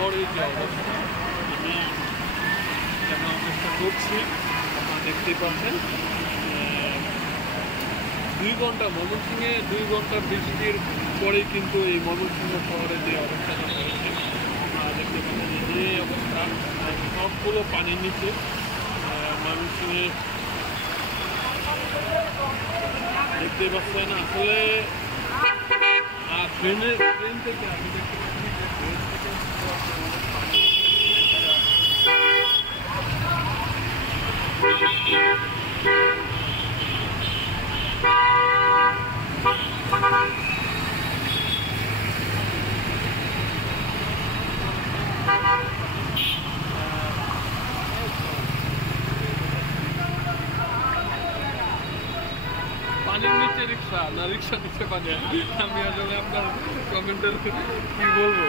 সাগরের যে অবস্থা আমি দেখানোর চেষ্টা করছি। আপনারা দেখতেই পাচ্ছেন 2 ঘন্টা ময়মনসিংহে 2 ঘন্টার বৃষ্টির পরেই কিন্তু এই ময়মনসিংহ শহরে যে অবস্থাটা হয়েছে আপনারা দেখতে পাচ্ছেন যে অবস্থা সবগুলো পানির নিচে। ময়মনসিংহে দেখতে পাচ্ছেন আসলে ট্রেন থেকে আমি দেখতে পাচ্ছি যে ট্রেন থেকে পানির নিচে রিক্সা না রিক্সা নিচে পানি। আমি আসলে আপনার কমেন্টের কি বলবো।